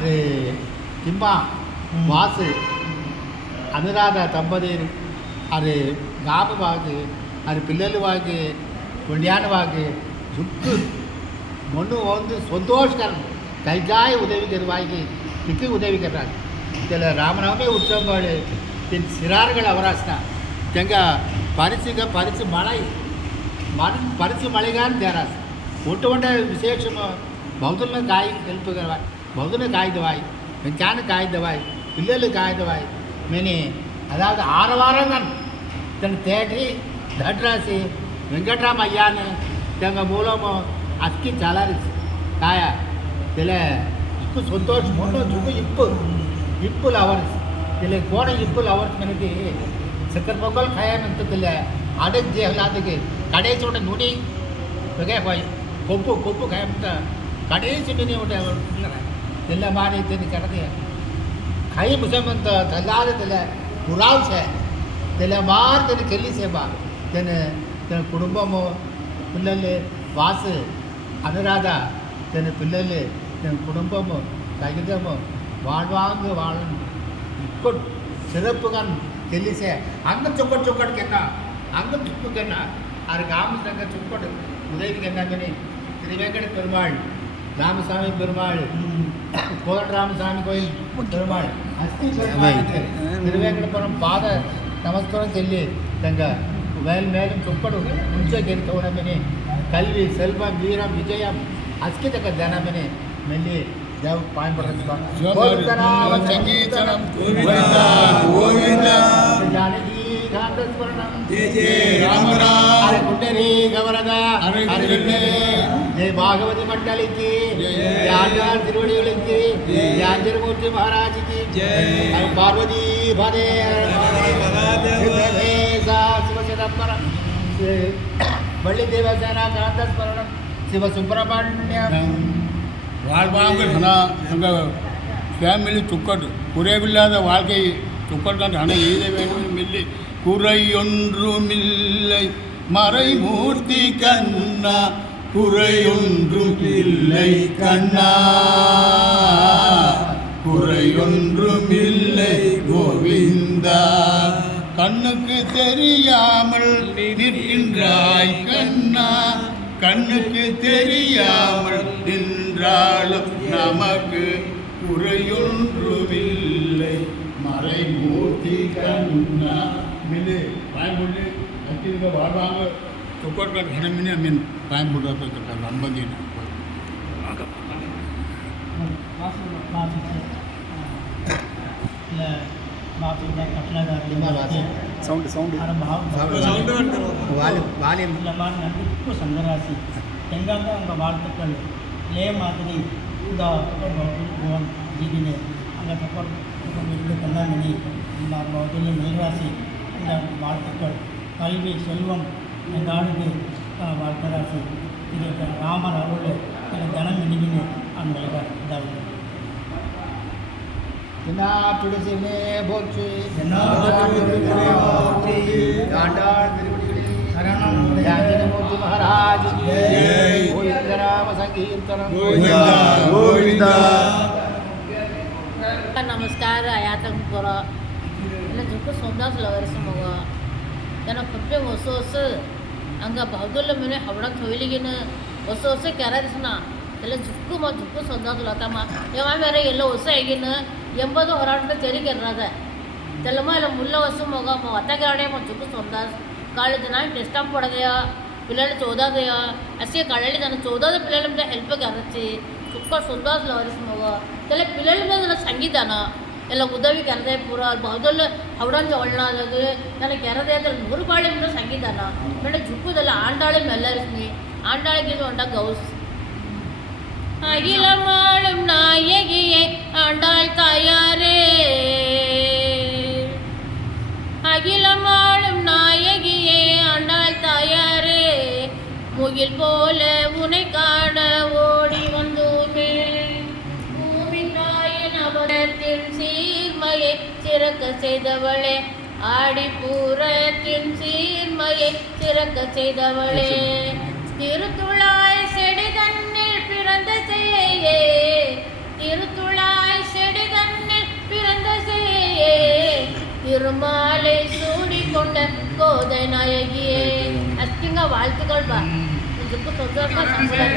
அது கிம்பா வாசு అనురాధ దంపతులు అది గాపు వాకి అది పిల్లలు వాకి పుణ్యాన వాకి ಜುಟ್ಟು ಮೊನ್ನು ಒಂದು ಸಂತೋಷಕರ ಕೈಗಾಯ ಉದವಿಗರವಾಗಿ ತಿಕ್ಕಿ ಉದವಿಗರ ಇದೆಲ್ಲ ರಾಮನವಮಿ ಉತ್ಸವಗಳು ಸಿರಾರುಗಳು ಅವರಾಸ್ನ ಜಂಗ ಪರಿಸಿ ಮಳೆಗಾನ ದೇರಾಸ ஒட்டுவண்ட விசேஷம் பௌத்தன காய் ஹெல்ப்புகிறவாய் பௌத்தன காய்தவாய் வெஞ்சான காய்தவாய் பிள்ளைகள் காய்தவாய் மேனி அதாவது ஆரவாரங்கன் தன் தேடி தட்ராசி வெங்கட்ராம் ஐயான்னு எங்கள் மூலமோ அஸ்கி சலாரிச்சு காய இதில் இப்போ சந்தோஷம் ஒன்றும் சுக்கு இப்புல அவர்ஸ் இதில் கோண இப்புல அவர்ஸ் மனைக்கு சக்கர பொங்கல் காயமெந்ததில்ல அடைஞ்சி எல்லாத்துக்கு கடைசியோட நுனி வெகை போய் கொப்பு காயமெந்த கடைசி நுனி விட ಎಲ್ಲ ಮಾಡಿ ತಿನ್ನು ಕಡದೆ ಕೈ ಮುಸಮಂತ ತಲ್ಲಾರದಿಲ್ಲ ಪುರಾವ್ಸೆ తెల మారుతుంది కెళ్ళి సేవ తన కుటుంబము పిల్లలు వాసు అనురాధ తన పిల్లలు తన కుటుంబము తగిదము வாழ்வாங்க வாழணும் இப்போ சிறப்புகள் తెలిసే అంగ చుక్కటి కింద అంగ తుక్కు కింద ఆరు రామచంద్ర చుక్కడు ఉదయం కింద కానీ తిరువేంకట పెరుమాళ్ ராமசாமி பெருமாள் கோதண்டராமசாமி கோயில் பெருமாள் அஸ்தி பெருமாள் திருவேங்கடபுரம் பாத நமஸ்காரம் சொல்லி தங்க மேலும் சொப்படு ಮುಂಚೆಗೆಂತವನಮನೆ கல்வி செல்வம் வீரம் விஜயம் அஸ்கிதக தனமನೆ மெல்லி தேவ பாயம்படுத்த கோவிந்தநாம சங்கீர்த்தனம் கோவிந்தா கோவிந்தா ஜானகி காந்தஸ்மரணம் ஜெய ஜெய ராம ராம ஹரி குண்டரி கவரத ஹரி குண்டரி ஜெய பாகவதி மண்டலிக்கு ஜெய ஆண்டாள் திருவடிகளுக்கு ஜெய ஆஞ்சநேயமூர்த்தி மகாராஜுக்கு ஜெய பார்வதி பதே சிவசிதம்பரம் வள்ளி தேவசேனா காந்தஸ்மரணம் சிவ சுப்பிரமணியம் வாழ்வாங்க எங்கள் ஃபேமிலி துக்கட்டு குறைவில்லாத வாழ்க்கை துக்கட்டு ஆனால் எழுத வேண்டும் இல்லை குறையொன்றுமில்லை மறைமூர்த்தி கண்ணா குறையொன்றும் இல்லை கண்ணா குறையொன்றுமில்லை கோவிந்தா கண்ணுக்கு தெரியாமல் நிற்கின்றாய் கண்ணா கண்ணுக்கு தெரியாமல் நின்றாலும் நமக்கு குறையொன்றுமில்லை மறைமூர்த்தி கண்ணா மில்லு பாயம்புள்ளி அத்திருக்க வாழ்வாங்க துக்கோட்கள் கணமினி மீன் பாயம்புள்ள நம்பந்தீன் நன்றிக்கு சங்கராசி எங்காங்க அங்கே வாழ்த்துக்கள் லே மாதிரி இந்த ஜீவினே அங்கே கண்ணாமணி இந்த மேல்ராசி இந்த வாழ்த்துக்கள் கல்வி செல்வம் எங்கள் ஆளுக்கு வாழ்த்தராசி திரு ராமர் அருள் திரு தனம் இனிவினு அந்த இதாக துளசினே போச்சு ஆஞ்சநேயமூர்த்தி மகாராஜ் கோவிந்தராம சங்கீர்த்தனம் नमस्कार आयातंग बरो એટલે જોકો સોમનાથ લવરસ મગો તેનો પપ્પે ಹೊಸ ಹಂಗ ಬಹದುಲ್ಲ ಮನೆ ಹವಡಕ್ ಹೋಯ್ಲಿಗಿನ ಹೊಸ ಕ್ಯಾರಸ್ನ ಎಲ್ಲ ಜುಕ್ಕು ಸೊಂದಾದು ಲತಮ್ಮ ಯಾವ ಮೇರೆ ಎಲ್ಲ ಹೊಸ ಆಗಿನ ಎಂಬದು ಹೊರಾಟ ತೆರಿಗೆ ಇರದ ತೆಲ್ಲಮ್ಮ ಎಲ್ಲ ಮುಲ್ಲ ಹೊಸ ಮಗ ಒತ್ತಗಾಡೆ ಜುಕ್ಕು ಸೊಂದಾಸ್ ಕಾಳು ಜನ ಟೆಸ್ಟಾಪ್ ಪಡೆದೆಯೋ పిల్లలు చౌదాదయో అసే కళ్ళి తన చౌదాద పిల్లల మీద హెల్ప్గా అరచి చుక్క సొందాసులు వరిసిమోగ తెల్ల పిల్లల మీద ಸಂಗೀತನ ಎಲ್ಲ ಉದವಿ ಕೆರದೆ ಪೂರ ಬಹದಲ್ಲ ಹವಡಂಜ ಒಳ್ಳಾದದು ನನಗೆ ಕೆರದೆ ಅಂದ್ರೆ 100 ಬಾಳೆ మీద ಸಂಗೀತನ ಮೇಡ ಜುಕ್ಕುದಲ್ಲ ಆಂಡಾಳೆ ಮೆಲ್ಲರಿಸ್ನಿ ಆಂಡಾಳಿಗೆ ಉಂಟ ಗೌಸ್ அகிலமாளும் நாயகியே ஆண்டாள் தாயாரே அகிலமாளும் நாயகியே ஆண்டாள் தாயாரே முகில் போல உனை காண ஓடி வந்தோமே பூமின் தாயின் அவரத்தின் சீர்மையை சிறக்க செய்தவளே ஆடிப்பூரத்தின் சீர்மையை சிறக்க செய்தவளே திருத்துழாய் செடி தன்னில் பிறந்த செய்யே திருத்துழாய் திருமாலை சூடிக்கொண்ட கோதை நாயகியே அஸ்திங்க வாழ்த்துக்கள் பா இதுக்கு சந்தோஷமா சம்பளம்